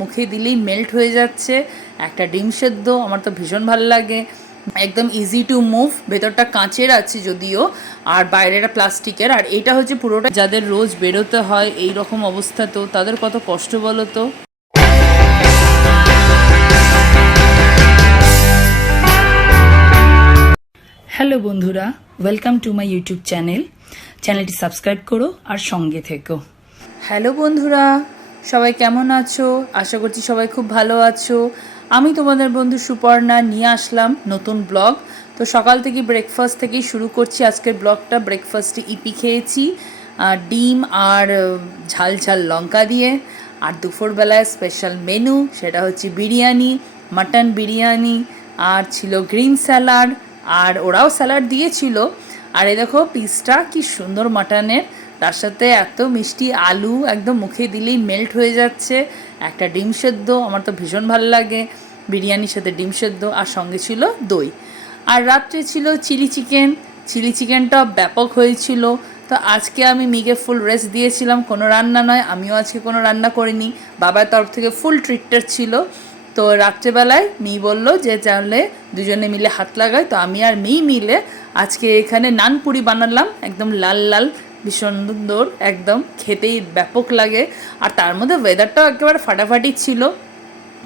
মুখে দিলেই মেল্ট হয়ে যাচ্ছে একটা ডিম সেদ্ধ আমার তো ভীষণ ভালো লাগে। একদম ইজি টু মুভ ভেতরটা কাঁচের আছে যদিও আর বাইরেটা প্লাস্টিকের আর এটা হচ্ছে পুরোটা যাদের রোজ বেরোতে হয় এই রকম অবস্থা তো তাদের কত কষ্ট বলো তো? হ্যালো বন্ধুরা welcome to my YouTube channel চ্যানেলটি সাবস্ক্রাইব করো আর সঙ্গে থেকো। হ্যালো বন্ধুরা। সবাই কেমন আছো? আশা করছি সবাই খুব ভালো আছো। আমি তোমাদের বন্ধু সুপর্ণা, নিয়ে আসলাম নতুন ব্লগ। তো সকাল থেকে ব্রেকফাস্ট থেকেই শুরু করছি। আজকের ব্লগটা ব্রেকফাস্টে ইপি খেয়েছি আর ডিম আর ঝাল ঝাল লঙ্কা দিয়ে। আর দুপুরবেলায় স্পেশাল মেনু সেটা হচ্ছে বিরিয়ানি মাটন বিরিয়ানি, আর ছিল গ্রিন স্যালাড আর ওরাও স্যালাড দিয়েছিল। আর এই দেখো পিসটা কি সুন্দর মাটনের তার সাথে এত মিষ্টি আলু একদম মুখে দিলেই মেল্ট হয়ে যাচ্ছে। একটা ডিম সেদ্ধ, আমার তো ভীষণ ভালো লাগে। বিরিয়ানির সাথে ডিম সেদ্ধ আর সঙ্গে ছিল দই। আর রাত্রে ছিল চিলি চিকেন। চিলি চিকেনটা ব্যাপক হয়েছিল। তো আজকে আমি মিকে ফুল রেস্ট দিয়েছিলাম। কোনো রান্না নয়, আমিও আজকে কোনো রান্না করিনি। বাবার তরফ থেকে ফুল ট্রিটটা ছিল। তো রাত্রেবেলায় মি বলল যে, তাহলে দুজনে মিলে হাত লাগায় তো আমি আর মি মিলে আজকে এখানে নানপুরি বানালাম, একদম লাল লাল। ভীষণ সুন্দর, একদম খেতেই ব্যাপক লাগে। আর তার মধ্যে ওয়েদারটাও একেবারে ফাটাফাটি ছিল।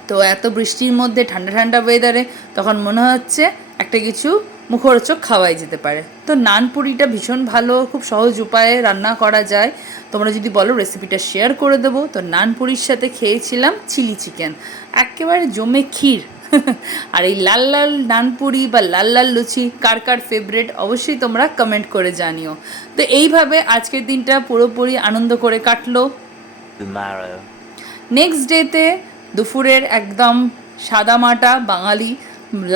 তো এত বৃষ্টির মধ্যে ঠান্ডা ঠান্ডা ওয়েদারে তখন মনে হচ্ছে একটা কিছু মুখরোচক খাওয়াই যেতে পারে। তো নানপুরিটা ভীষণ ভালো, খুব সহজ উপায়ে রান্না করা যায়। তোমরা যদি বলো রেসিপিটা শেয়ার করে দেবো। তো নানপুরির সাথে খেয়েছিলাম চিলি চিকেন একেবারে জমে ক্ষীর। আর এই লাল লাল নানপুরি বা লাল লাল লুচি কার কার ফেভারেট অবশ্যই তোমরা কমেন্ট করে জানিও। তো এইভাবে আজকের দিনটা পুরোপুরি আনন্দ করে কাটলো. নেক্সট ডেতে দুপুরের একদম সাদামাটা বাঙালি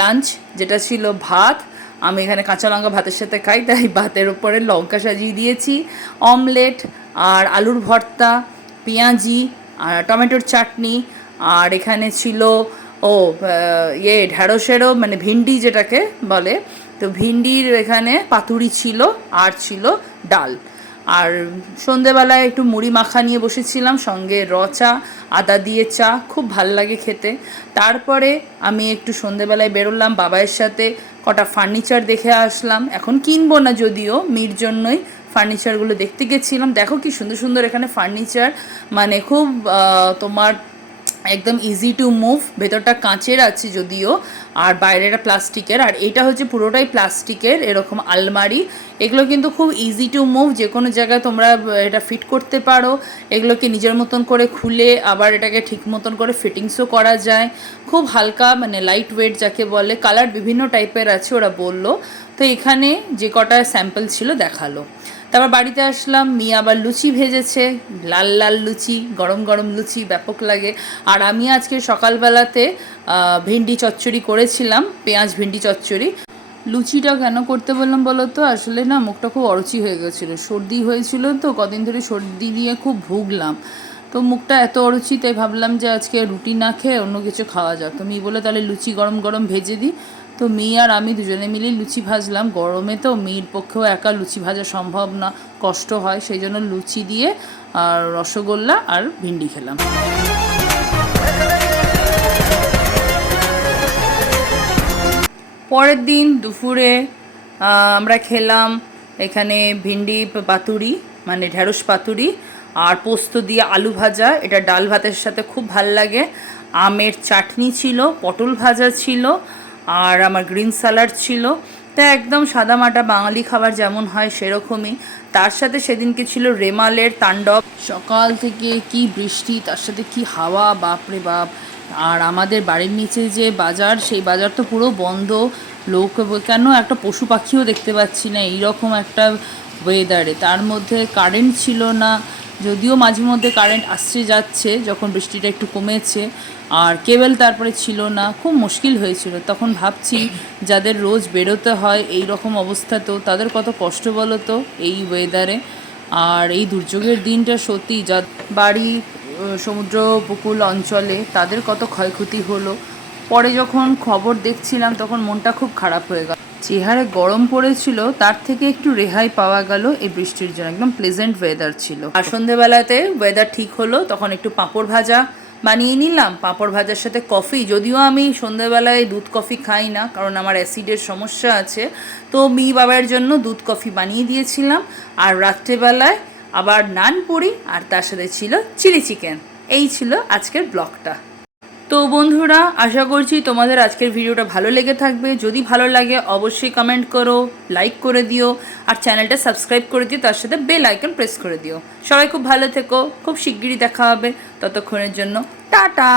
লাঞ্চ যেটা ছিল ভাত। আমি এখানে কাঁচা লঙ্কা ভাতের সাথে খাই তাই ভাতের উপরে লঙ্কা সাজিয়ে দিয়েছি। অমলেট আর আলুর ভর্তা পেঁয়াজি আর টমেটোর চাটনি। আর এখানে ছিল ও ইয়ে ঢ্যাঁড়সেরও মানে ভিন্ডি যেটাকে বলে, তো ভিন্ডির এখানে পাতুরি ছিল, আর ছিল ডাল। আর সন্ধেবেলায় একটু মুড়ি মাখা নিয়ে বসেছিলাম, সঙ্গে র চা, আদা দিয়ে চা, খুব ভালো লাগে খেতে। তারপরে আমি একটু সন্ধেবেলায় বেরোলাম বাবাইয়ের সাথে কটা ফার্নিচার দেখে আসলাম। এখন কিনবো না যদিও, মির জন্যই ফার্নিচারগুলো দেখতে গেছিলাম। দেখো কি সুন্দর সুন্দর এখানে ফার্নিচার মানে খুব তোমার একদম ইজি টু মুভ ভেতরটা কাঁচের আছে যদিও, আর বাইরেটা প্লাস্টিকের, আর এটা হচ্ছে পুরোটাই প্লাস্টিকের, এরকম আলমারি। এগুলো কিন্তু খুব ইজি টু মুভ যে কোনো জায়গায় তোমরা এটা ফিট করতে পারো। এগুলোকে নিজের মতন করে খুলে, আবার এটাকে ঠিক মতন করে ফিটিংসও করা যায়। খুব হালকা মানে লাইট ওয়েট যাকে বলে কালার বিভিন্ন টাইপের আছে, ওরা বলল। তো এখানে যে কটা স্যাম্পল ছিল, দেখাল। তারপর বাড়িতে আসলাম মেয়ে আবার লুচি ভেজেছে। লাল লাল লুচি, গরম গরম লুচি, ব্যাপক লাগে। আর আমি আজকে সকালবেলাতে ভেন্ডি চচ্চড়ি করেছিলাম, পেঁয়াজ ভেন্ডি চচ্চড়ি। লুচিটা কেন করতে বললাম বলো তো আসলে না, মুখটা খুব অরুচি হয়ে গেছিল। সর্দি হয়েছিল তো, কদিন ধরে সর্দি দিয়ে খুব ভুগলাম। তো মুখটা এত অরুচি, তাই ভাবলাম যে আজকে রুটি না খেয়ে অন্য কিছু খাওয়া যাক। তো মি বলে তাহলে লুচি গরম গরম ভেজে দিই। তো মেয়ে আর আমি দুজনে মিলে লুচি ভাজলাম। গরমে তো মেয়ের পক্ষেও একা লুচি ভাজা সম্ভব না, কষ্ট হয়, সেই জন্য লুচি দিয়ে আর রসগোল্লা আর ভিন্ডি খেলাম। পরের দিন দুপুরে আমরা খেলাম এখানে ভিন্ডি পাতুরি মানে ঢেঁড়স পাতুরি আর পোস্ত দিয়ে আলু ভাজা। এটা ডাল ভাতের সাথে খুব ভালো লাগে। আমের চাটনি ছিল, পটল ভাজা ছিল আর আমার গ্রিন স্যালাড ছিল। তা একদম সাদামাটা বাঙালি খাবার যেমন হয় সেরকমই। তার সাথে সেদিনকে ছিল রেমালের তাণ্ডব। সকাল থেকে কি বৃষ্টি, তার সাথে কি হাওয়া, বাপরে বাপ। আর আমাদের বাড়ির নিচে যে বাজার, সেই বাজার তো পুরো বন্ধ। লোক কেন একটা পশু পাখিও দেখতে পাচ্ছি না, এইরকম একটা ওয়েদারে তার মধ্যে কারেন্ট ছিল না। যদিও মাঝে মধ্যে কারেন্ট আসছে যাচ্ছে, যখন বৃষ্টিটা একটু কমেছে, আর কেবল তারপরে ছিল না, খুব মুশকিল হয়েছিল। তখন ভাবছি যাদের রোজ বেরোতে হয়, এই রকম অবস্থাতেও তাদের কত কষ্ট বলো তো, এই ওয়েদারে আর এই দুর্যোগের দিনটা সত্যি যা বাড়ি সমুদ্র উপকূল অঞ্চলে, তাদের কত ক্ষয়ক্ষতি হলো? পরে যখন খবর দেখছিলাম, তখন মনটা খুব খারাপ হয়ে গেল। চেহারে গরম পড়েছিল, তার থেকে একটু রেহাই পাওয়া গেল এই বৃষ্টির জন্য। একদম প্লেজেন্ট ওয়েদার ছিল। আর সন্ধেবেলাতে ওয়েদার ঠিক হলো, তখন একটু পাঁপড় ভাজা বানিয়ে নিলাম। পাঁপড় ভাজার সাথে কফি যদিও আমি সন্ধ্যাবেলায় দুধ কফি খাই না, কারণ আমার অ্যাসিডের সমস্যা আছে। তো মি বাবার জন্য দুধ কফি বানিয়ে দিয়েছিলাম। আর রাত্রেবেলায় আবার নান পুরি, আর তার সাথে ছিল চিলি চিকেন এই ছিল আজকের ব্লগটা। তো বন্ধুরা, আশা করছি তোমাদের আজকের ভিডিওটা ভালো লেগে থাকবে। যদি ভালো লাগে, অবশ্যই কমেন্ট করো লাইক করে দিও, আর চ্যানেলটা সাবস্ক্রাইব করে দিও, তার সাথে বেল আইকন প্রেস করে দিও। সবাই খুব ভালো থেকো, খুব শিগগিরই দেখা হবে। ততক্ষণের জন্য, টাটা!